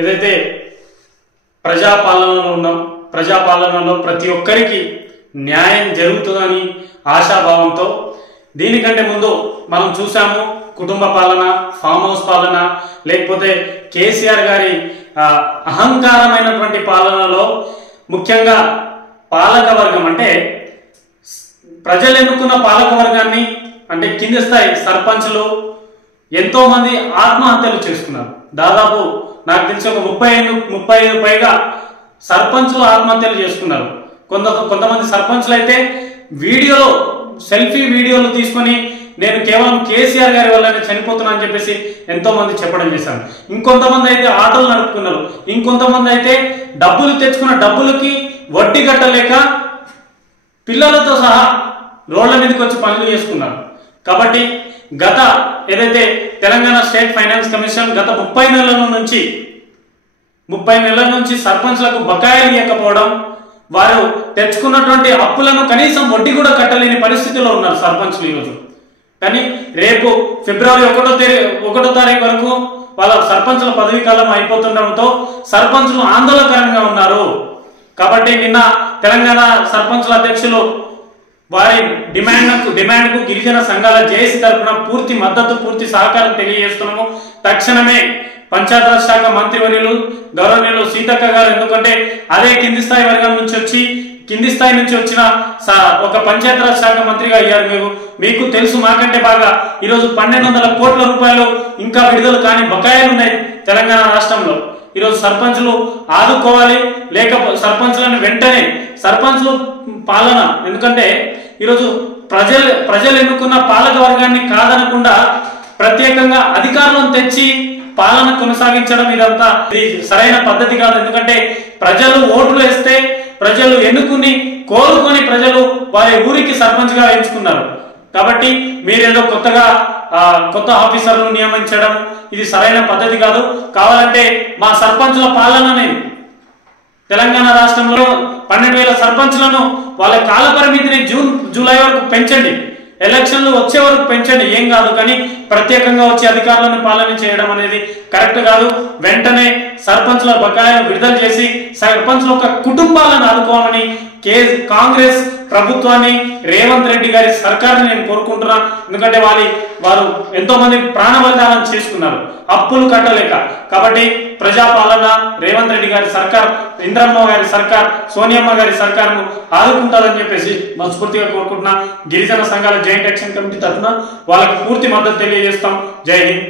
ఏదైతే ప్రజాపాలనలో ఉన్నాం, ప్రజాపాలనలో ప్రతి ఒక్కరికి న్యాయం జరుగుతుందని ఆశాభావంతో, దీనికంటే ముందు మనం చూసాము కుటుంబ పాలన, ఫామ్ హౌస్ పాలన, లేకపోతే కేసీఆర్ గారి అహంకారమైనటువంటి పాలనలో ముఖ్యంగా పాలకవర్గం అంటే ప్రజలు ఎన్నుకున్న పాలకవర్గాన్ని అంటే కింది స్థాయి సర్పంచ్లు ఎంతో మంది ఆత్మహత్యలు చేసుకున్నారు. దాదాపు నాకు తెలిసి ఒక 35 పైగా సర్పంచ్లు ఆత్మహత్యలు చేసుకున్నారు. కొంతమంది సర్పంచ్లు అయితే సెల్ఫీ వీడియోలు తీసుకొని నేను కేవలం కేసీఆర్ గారి వల్లనే చనిపోతున్నా అని చెప్పేసి ఎంతో మంది చెప్పడం చేశారు. ఇంకొంతమంది అయితే ఆటోలు నడుపుకున్నారు. ఇంకొంతమంది అయితే డబ్బులు తెచ్చుకున్న డబ్బులకి వడ్డీ కట్టలేక పిల్లలతో సహా రోడ్ల మీదకి వచ్చి పనులు చేసుకున్నారు. కాబట్టి ఏదైతే తెలంగాణ స్టేట్ ఫైనాన్స్ కమిషన్ గత 30 నెలల నుంచి సర్పంచ్లకు బకాయిలు ఇవ్వకపోవడం, వారు తెచ్చుకున్నటువంటి అప్పులను కనీసం వడ్డీ కూడా కట్టలేని పరిస్థితిలో ఉన్నారు సర్పంచ్లు ఈరోజు. కానీ రేపు ఫిబ్రవరి 1వ తారీఖు వరకు వాళ్ళ సర్పంచ్ల పదవీ కాలం అయిపోతుండటంతో సర్పంచ్లు ఆందోళనకరంగా ఉన్నారు. కాబట్టి నిన్న తెలంగాణ సర్పంచ్ల అధ్యక్షులు వారి డిమాండ్కు గిరిజన సంఘాల జేఏసీ తరఫున పూర్తి మద్దతు, పూర్తి సహకారం తెలియజేస్తున్నాము. తక్షణమే పంచాయతీరాజ్ శాఖ మంత్రివర్యులు గౌరవనీయులు సీతక్క గారు, ఎందుకంటే అదే కింది స్థాయి వర్గం నుంచి వచ్చిన ఒక పంచాయతీరాజ్ శాఖ మంత్రిగా అయ్యారు. మీకు తెలుసు, మాకంటే బాగా ఈరోజు 1200 కోట్ల రూపాయలు ఇంకా విడుదల కాని బకాయిలు ఉన్నాయి తెలంగాణ రాష్ట్రంలో. ఈరోజు సర్పంచ్లు ఆదుకోవాలి, లేకపోతే సర్పంచ్లను వెంటనే సర్పంచ్లు పాలన, ఎందుకంటే ఈరోజు ప్రజలు ఎన్నుకున్న పాలక వర్గాన్ని కాదనకుండా ప్రత్యేకంగా అధికారులను తెచ్చి పాలన కొనసాగించడం ఇదంతా సరైన పద్ధతి కాదు. ఎందుకంటే ప్రజలు ఓట్లు వేస్తే, ప్రజలు కోరుకొని ప్రజలు వారి ఊరికి సర్పంచ్ గా ఎంచుకున్నారు. కాబట్టి మీరేదో కొత్త ఆఫీసర్లు నియమించడం ఇది సరైన పద్ధతి కాదు. కావాలంటే మా సర్పంచుల పాలనని తెలంగాణ రాష్ట్రంలో 12,000 సర్పంచ్లను వాళ్ళ కాల పరిమితిని జూలై వరకు పెంచండి, ఎలక్షన్లు వచ్చే వరకు పెంచండి, ఏం కాదు. కానీ ప్రత్యేకంగా వచ్చి అధికారులను పాలన చేయడం అనేది కరెక్ట్ కాదు. వెంటనే సర్పంచ్ల బకాయిలను విడుదల చేసి సర్పంచ్ల యొక్క కుటుంబాలను ఆదుకోవాలని కాంగ్రెస్ ప్రభుత్వాన్ని, రేవంత్ రెడ్డి గారి సర్కార్ని నేను కోరుకుంటున్నాను. ఎందుకంటే వారు ఎంతో మంది ప్రాణ బలిదానం చేసుకున్నారు అప్పులు కట్టలేక. కాబట్టి ప్రజాపాలన, రేవంత్ రెడ్డి గారి సర్కార్, ఇంద్రమ్మ గారి సర్కార్, సోనియమ్మ గారి సర్కార్ను ఆదుకుంటారని చెప్పేసి మనస్ఫూర్తిగా కోరుకుంటున్నా. గిరిజన సంఘాల జాయింట్ యాక్షన్ కమిటీ తరఫున వాళ్ళకి పూర్తి మద్దతు తెలియజేస్తాం. జై హింద్.